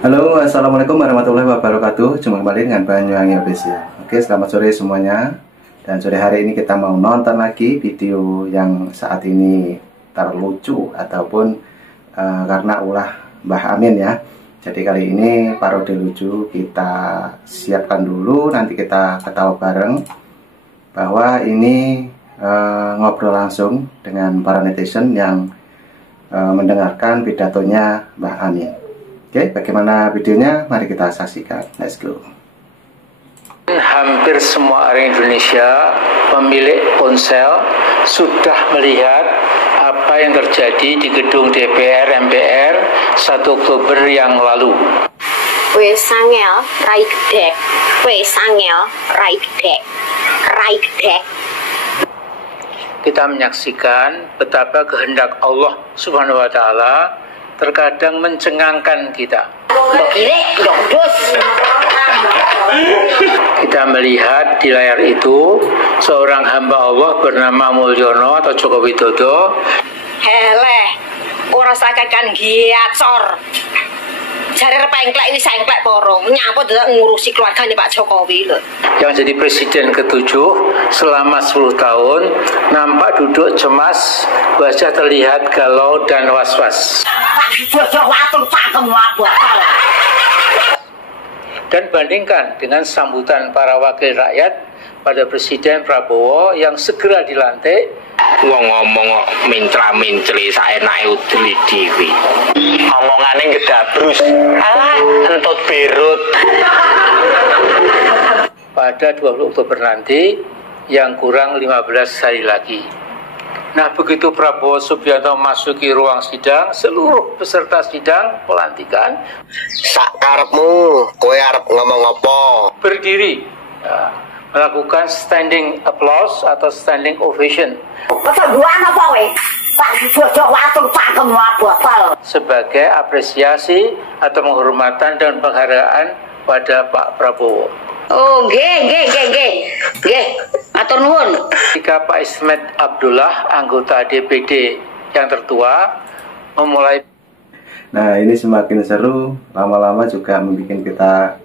Halo, assalamualaikum warahmatullahi wabarakatuh. Jumpa kembali dengan Banyuwangi Official. Oke, selamat sore semuanya. Dan sore hari ini kita mau nonton lagi video yang saat ini terlucu ataupun karena ulah Mbah Amin ya. Jadi kali ini parodi lucu kita siapkan dulu, nanti kita ketawa bareng bahwa ini ngobrol langsung dengan para netizen yang mendengarkan pidatonya Mbah Amin. Oke, bagaimana videonya? Mari kita saksikan. Let's go. Hampir semua orang Indonesia pemilik ponsel sudah melihat apa yang terjadi di gedung DPR MPR 1 Oktober yang lalu. Wes sangel, raik dek. Wes sangel, raik dek. Raik dek. Kita menyaksikan betapa kehendak Allah Subhanahu wa taala terkadang mencengangkan kita. Kita melihat di layar itu seorang hamba Allah bernama Mulyono atau Joko Widodo. Heleh, ora sakakan giacor. Jare pengklek wis engklek poro. Nyapa dadak ngurusi keluargane Pak Jokowi lho. Yang jadi presiden ke-7 selama 10 tahun nampak duduk cemas, wajah terlihat galau dan was-was. Dan bandingkan dengan sambutan para wakil rakyat pada Presiden Prabowo yang segera dilantik. Wong ngomong kok mintra-mintri saenake udeli dhewe. Omongane gedabrus. Alah, entut berut. Pada 20 Oktober nanti yang kurang 15 hari lagi. Nah, begitu Prabowo Subianto masuki ruang sidang, seluruh peserta sidang pelantikan Sakarepmu, kowe arep ngomong apa? berdiri ya, melakukan standing applause atau standing ovation sebagai apresiasi atau penghormatan dan penghargaan pada Pak Prabowo. Oh, nggih. Nggih. Atur nuwun. Ketika Pak Ismet Abdullah, anggota DPD yang tertua, memulai. Nah, ini semakin seru, lama-lama juga membuat kita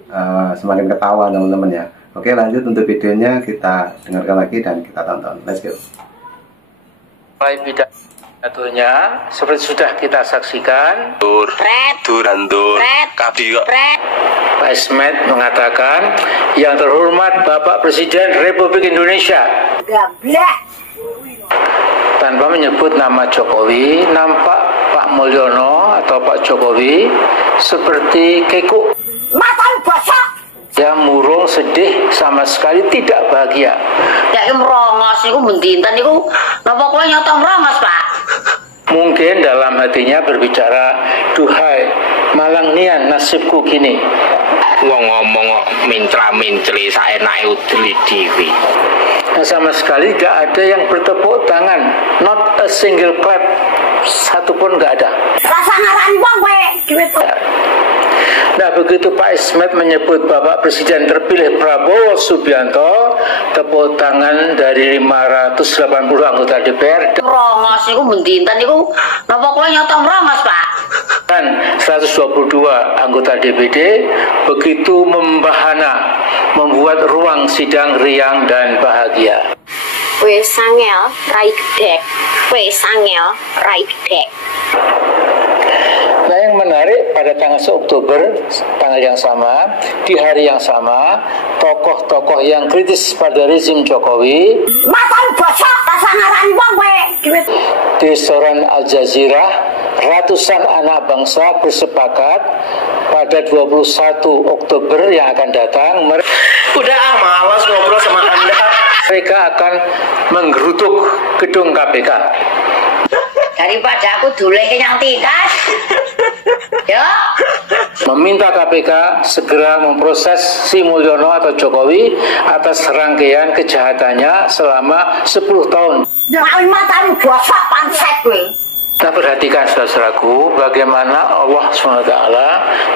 semakin ketawa teman-teman ya. Oke, lanjut untuk videonya, kita dengarkan lagi dan kita tonton. Let's go. Mulai pidatonya seperti sudah kita saksikan. Dur, kabeh kok. Pak Ismet mengatakan, yang terhormat Bapak Presiden Republik Indonesia. Gablek. Tanpa menyebut nama Jokowi, nampak Pak Mulyono atau Pak Jokowi seperti kekuk. Matan bosok. Yang murung, sedih, sama sekali tidak bahagia. Ya merongos niku mendinten niku napa kowe nyoto merongos, Pak? Mungkin dalam hatinya berbicara, duhai, malang nian nasibku gini. Wong ngomong kok mintra-mintri saenake udeli dhewe. Nah, sama sekali tidak ada yang bertepuk tangan, not a single clap, satupun nggak ada. Rasa ngaran wong kowe gitu. Nah, begitu Pak Ismet menyebut Bapak Presiden terpilih Prabowo Subianto, tepuk tangan dari 580 anggota DPR Merongos niku mendinten niku napa kowe nyoto merongos, Pak? dan 122 anggota DPD begitu membahana, membuat ruang sidang riang dan bahagia. Wes sangel, raik dek. Wes sangel, raik dek. Nah, yang menarik pada tanggal 1 Oktober, tanggal yang sama, di hari yang sama, tokoh-tokoh yang kritis pada rezim Jokowi Matan bosok, rasa ngaran wong kowe gitu. di restoran Al Jazeera, ratusan anak bangsa bersepakat pada 21 Oktober yang akan datang Udah malas ngobrol sama Anda. mereka akan menggerutuk gedung KPK. Daripada aku dule kenyang tikas. Yo. Meminta KPK segera memproses si Mulyono atau Jokowi atas rangkaian kejahatannya selama 10 tahun. Jangan matamu bosok panset kowe. Nah, perhatikan saudaraku, bagaimana Allah SWT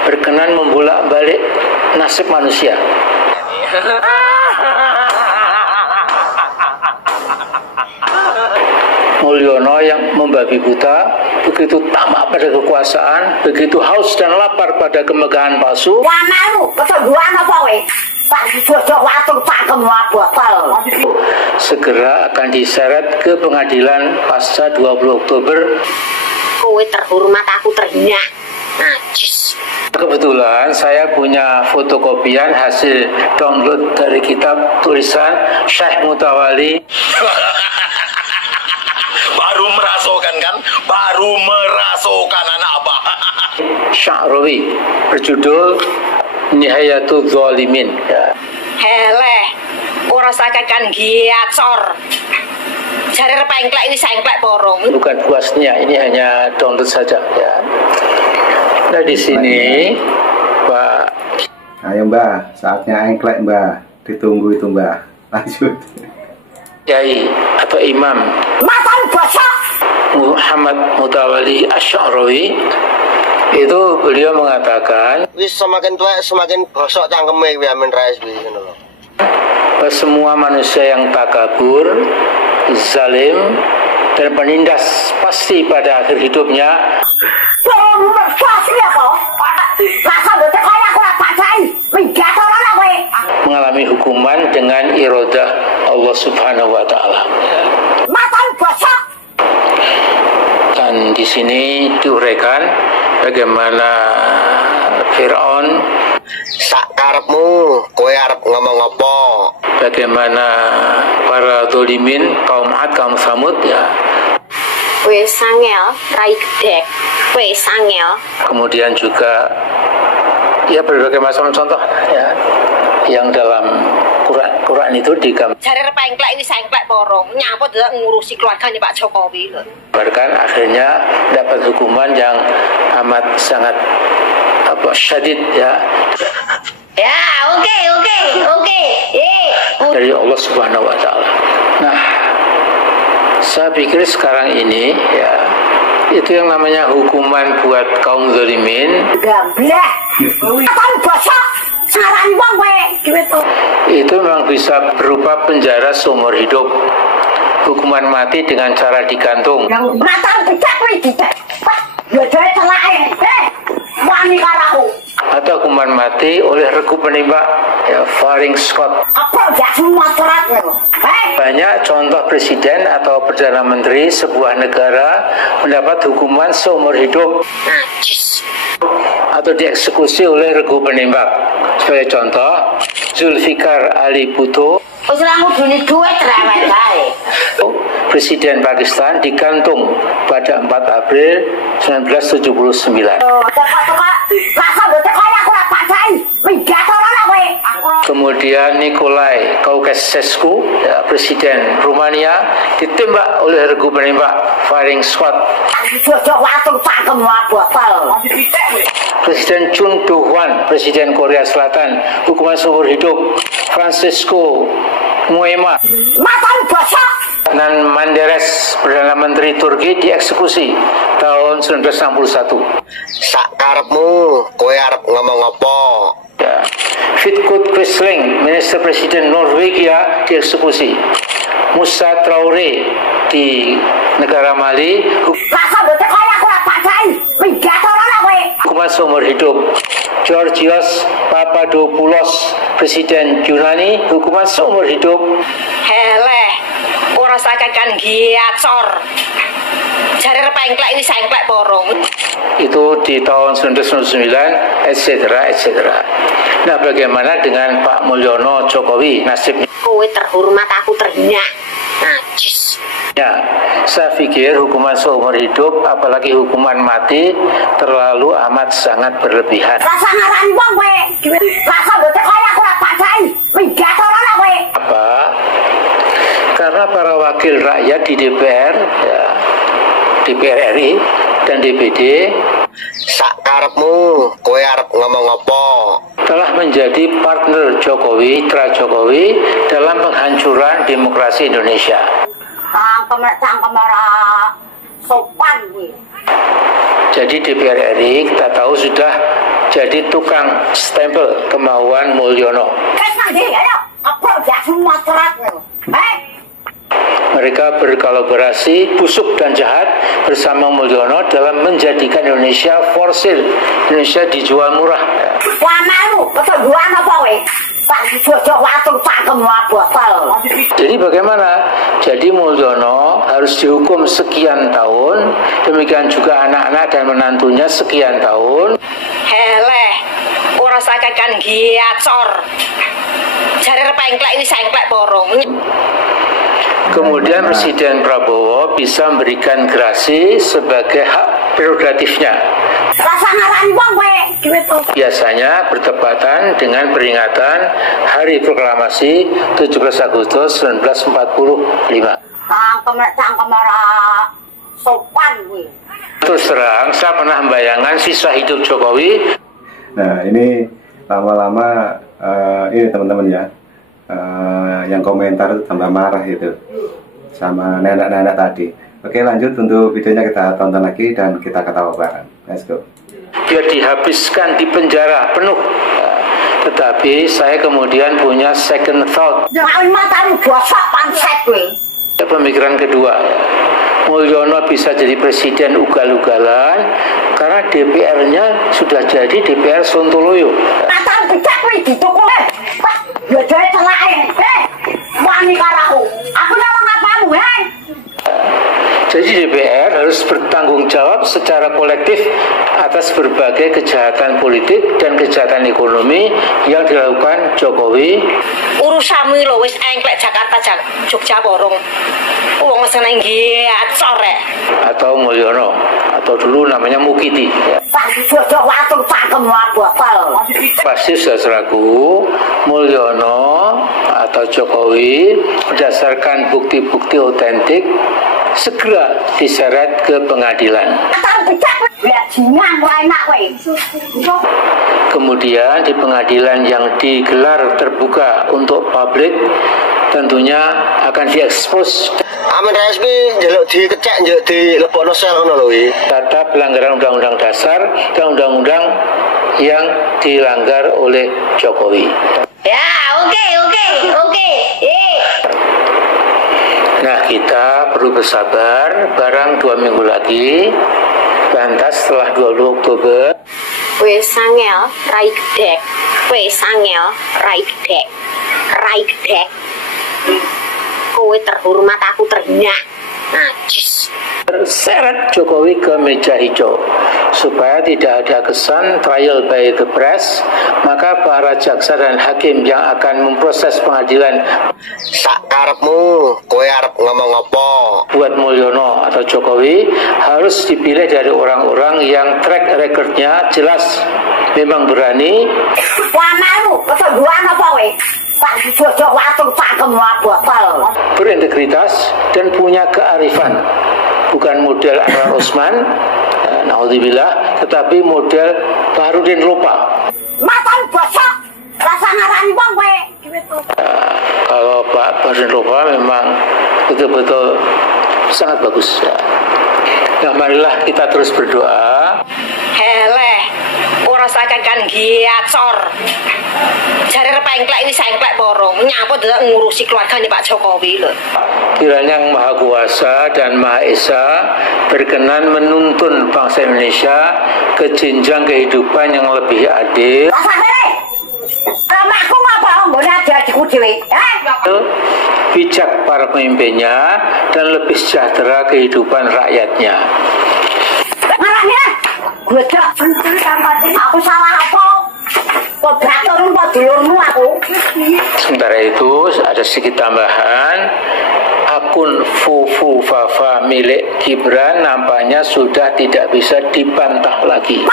berkenan membolak-balik nasib manusia. Mulyono yang membabi buta, begitu tamak pada kekuasaan, begitu haus dan lapar pada kemegahan palsu. Segera akan diseret ke pengadilan pasca 20 Oktober. Kowe terhormat, aku terhina. Najis. Kebetulan saya punya fotokopian hasil download dari kitab tulisan Syekh Mutawali. Baru merasukan kan? Baru merasukan anak abah. Sya'rawi berjudul Nihayatul Zalimin. Ya. Heleh, ora sakakan giacor. Jare repengklek ini sengklek borong. Bukan puasnya, ini hanya download saja. Ya. Nah di sini, Pak. Ayo Mbah, saatnya engklek Mbah. Ditunggu itu Mbah. Lanjut. Kiai atau Imam Muhammad Mutawali Asy'arawi itu beliau mengatakan wis semakin tua semakin bosok cangkeme kuwi amin rais kuwi ngono lho. Semua manusia yang takabur, zalim dan penindas pasti pada akhir hidupnya mengalami hukuman dengan iradah Allah Subhanahu wa taala. Dan di sini diuraikan bagaimana Firaun Sakarepmu kowe arep ngomong apa? Bagaimana para zalimin kaum Ad, kaum Samud ya. Kowe sangel, rai gedek. Kowe sangel. Kemudian juga ya berbagai macam contoh ya yang dalam Quran itu digambarkan. Jare repengklek ini sengklek borong. Nyapa dadak ngurusi keluarganya Pak Jokowi lho. Akhirnya dapat hukuman yang amat sangat syadid ya. Ya, oke. Dari Allah Subhanahu wa taala. Nah, saya pikir sekarang ini ya itu yang namanya hukuman buat kaum zalimin. Gablek. Kan bosok. Saran wong kowe gitu. Itu memang bisa berupa penjara seumur hidup. Hukuman mati dengan cara digantung. Yang mata becak kowe dicek. Ya dhewe celake. Wani karaku. Atau hukuman mati oleh regu penembak ya firing squad. Apa gak semua surat lho. Banyak contoh presiden atau perdana menteri sebuah negara mendapat hukuman seumur hidup. Najis. Atau dieksekusi oleh regu penembak. Sebagai contoh, Zulfikar Ali Bhutto, Presiden Pakistan digantung pada 4 April 1979. Kemudian Nicolae Ceausescu, ya, Presiden Rumania, ditembak oleh regu penembak firing squad. Presiden Chun Do-hwan, Presiden Korea Selatan, hukuman seumur hidup. Francisco Muema dan Menderes, Perdana Menteri Turki, dieksekusi tahun 1961. Sakarepmu kowe arep ngomong apa? Ya. Vidkun Quisling, Minister Presiden Norwegia, dieksekusi. Musa Traore di negara Mali, hukuman seumur hidup. Georgios Papadopoulos, Presiden Yunani, hukuman seumur hidup. Heleh, ora sakakan giacor. Jare repengklek ini sengklek borong. Itu di tahun 1999, etc. Nah, bagaimana dengan Pak Mulyono Jokowi nasibnya? Kowe terhormat, aku terhina. Najis. Ya, saya pikir hukuman seumur hidup, apalagi hukuman mati, terlalu amat sangat berlebihan. Rasa ngarani wong kowe. Rasa botek kaya aku ora pacai. Minggat ora kowe. Apa? Karena para wakil rakyat di DPR, ya, DPR RI dan DPD, sakarepmu kowe arep ngomong apa? Telah menjadi partner Jokowi, Mitra Jokowi dalam penghancuran demokrasi Indonesia. Cangkem ora sopan kuwi. Jadi DPR RI kita tahu sudah jadi tukang stempel kemauan Mulyono. Ayo, apa semua surat lho. Mereka berkolaborasi busuk dan jahat bersama Mulyono dalam menjadikan Indonesia for sale. Indonesia dijual murah. Jadi bagaimana? Jadi Mulyono harus dihukum sekian tahun, demikian juga anak-anak dan menantunya sekian tahun. Heleh, ora sakekan giacor. Jare repengklek wis engklek porong. Kemudian Presiden Prabowo bisa memberikan gerasi sebagai hak prerogatifnya. Biasanya bertepatan dengan peringatan Hari Proklamasi 17 Agustus 1945. Terus terang, saya pernah membayangkan sisa hidup Jokowi. Nah, ini lama-lama ini teman-teman ya, yang komentar tambah marah itu sama nenek-nenek tadi. Oke, lanjut untuk videonya kita tonton lagi dan kita ketawa bareng. Let's go. Dia dihabiskan di penjara penuh. Tetapi saya kemudian punya second thought. Pemikiran kedua, Mulyono bisa jadi presiden ugal-ugalan karena DPR-nya sudah jadi DPR Sontoloyo. Jadi DPR harus bertanggung jawab secara kolektif atas berbagai kejahatan politik dan kejahatan ekonomi yang dilakukan Jokowi. Urusanmu lho wis engklek Jakarta Jogja borong. Wong seneng giacor rek. Atau Mulyono atau dulu namanya Mukidi. Pasti saudaraku, Mulyono atau Jokowi berdasarkan bukti-bukti otentik segera diseret ke pengadilan. Kemudian di pengadilan yang digelar terbuka untuk publik tentunya akan diekspos. Amin Rais ki njaluk dikecek njaluk dilebokno sel ngono lho iki. Data pelanggaran Undang-Undang Dasar dan Undang-Undang yang dilanggar oleh Jokowi. Ya, oke. Nah, kita perlu bersabar, barang 2 minggu lagi, lantas setelah 20 Oktober. Wes sangel, rai gedek. Wes sangel, rai gedek. Rai gedek. Kowe terhormat, aku terhina. Najis. Terseret Jokowi ke meja hijau supaya tidak ada kesan trial by the press, maka para jaksa dan hakim yang akan memproses pengadilan Sak karepmu, kowe arep ngomong apa? buat Mulyono atau Jokowi harus dipilih dari orang-orang yang track recordnya jelas, memang berani, berintegritas dan punya kearifan, bukan model Anwar Usman, naudzubillah, tetapi model Baharudin Lopa. Kalau Pak Baharudin Lopa memang betul-betul sangat bagus. Nah, marilah kita terus berdoa. Heleh, ora sakekan giacor. Jare repengklek wis engklek porong. Nyapa dadak ngurusi keluargane Pak Jokowi lho. Kiranya Yang Maha Kuasa dan Maha Esa berkenan menuntun bangsa Indonesia ke jenjang kehidupan yang lebih adil, bijak para pemimpinnya, dan lebih sejahtera kehidupan rakyatnya. Aku salah apa? Sementara itu ada sedikit tambahan, akun Fufu Fafa milik Gibran nampaknya sudah tidak bisa dibantah lagi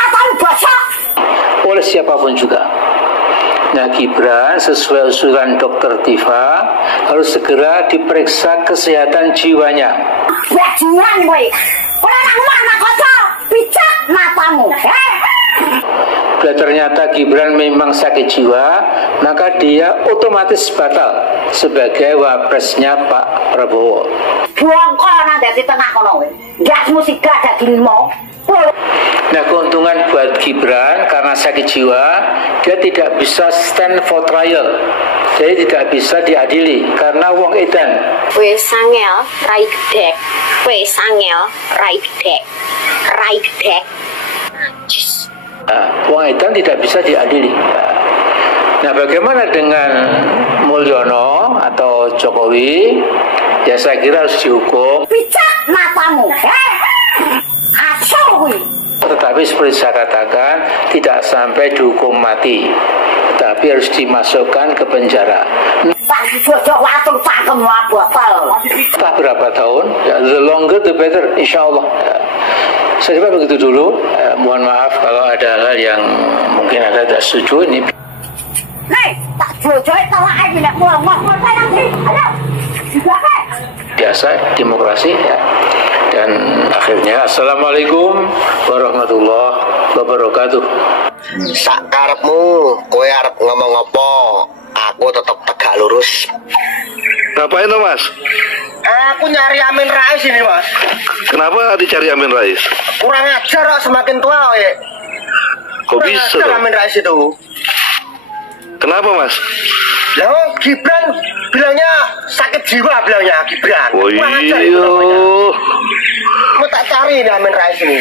oleh siapapun juga. Nah, Gibran sesuai usulan Dr. Tifa harus segera diperiksa kesehatan jiwanya. Bila ternyata Gibran memang sakit jiwa, maka dia otomatis batal sebagai wapresnya Pak Prabowo. Nah, keuntungan buat Gibran karena sakit jiwa, dia tidak bisa stand for trial Jadi tidak bisa diadili karena wong edan. Wes sangel rai gedek. Wes sangel rai gedek. Rai gedek. Najis. Wong edan tidak bisa diadili. Nah, bagaimana dengan Mulyono atau Jokowi? Ya saya kira harus dihukum. Picak matamu. Asal kuwi. Tetapi seperti saya katakan, tidak sampai dihukum mati, tetapi harus dimasukkan ke penjara. Entah berapa tahun, ya, the longer the better, insya Allah. Saya kira begitu dulu. Mohon maaf kalau ada hal yang mungkin ada tidak setuju ini. Biasa demokrasi ya. Dan akhirnya assalamualaikum warahmatullahi wabarakatuh. Sakarepmu kowe arep ngomong apa? Aku tetap tegak lurus. Ngapain tuh Mas? Aku nyari Amin Rais ini Mas. Kenapa dicari Amin Rais? Kurang ajar kok, semakin tua ya. Kok bisa tuh? Amin Rais itu. Kenapa Mas? Lah Gibran bilangnya sakit jiwa, bilangnya Gibran. Oh kurang ajar itu namanya. iya. Mau tak cari ini Amin Rais ini.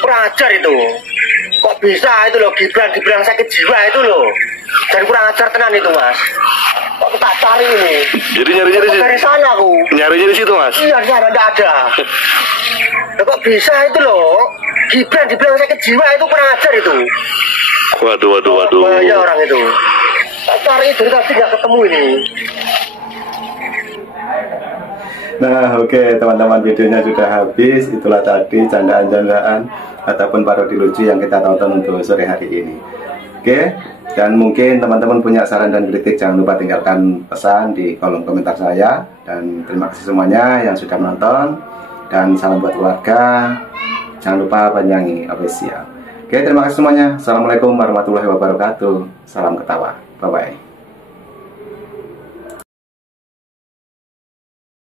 Kurang ajar itu. Kok bisa itu loh Gibran dibilang sakit jiwa itu loh. Dan kurang ajar tenan itu Mas. Kok tak cari ini. Jadi nyarinya di situ. Dari sana aku. Nyarinya di situ Mas. Iya, di sana enggak ada. Lah kok bisa itu loh. Gibran dibilang sakit jiwa itu kurang ajar itu. Waduh. Banyak orang itu. Tak cari dari tadi nggak ketemu ini. Nah, oke, teman-teman, videonya sudah habis. Itulah tadi candaan-candaan ataupun parodi lucu yang kita tonton untuk sore hari ini. Oke, dan mungkin teman-teman punya saran dan kritik, jangan lupa tinggalkan pesan di kolom komentar saya. Dan terima kasih semuanya yang sudah menonton. Dan salam buat keluarga. Jangan lupa Banyuwangi Official. Oke, terima kasih semuanya. Assalamualaikum warahmatullahi wabarakatuh. Salam ketawa. Bye-bye.